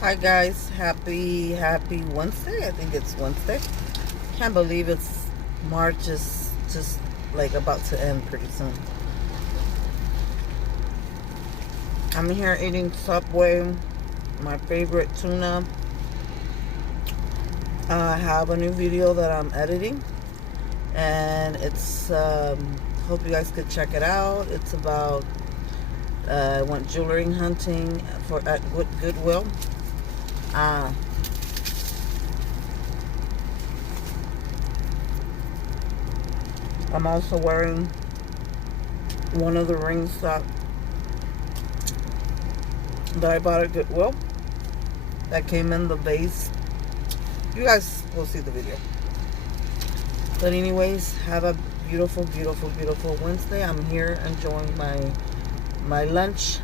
Hi guys, happy Wednesday. I think it's Wednesday. Can't believe it's March is just like about to end pretty soon. I'm here eating Subway, my favorite tuna. I have a new video that I'm editing, and it's hope you guys could check it out. It's about I went jewelry hunting at Goodwill. Uh, I'm also wearing one of the rings that I bought at Goodwill that came in the vase. You guys will see the video. But anyways, have a beautiful Wednesday. I'm here enjoying my lunch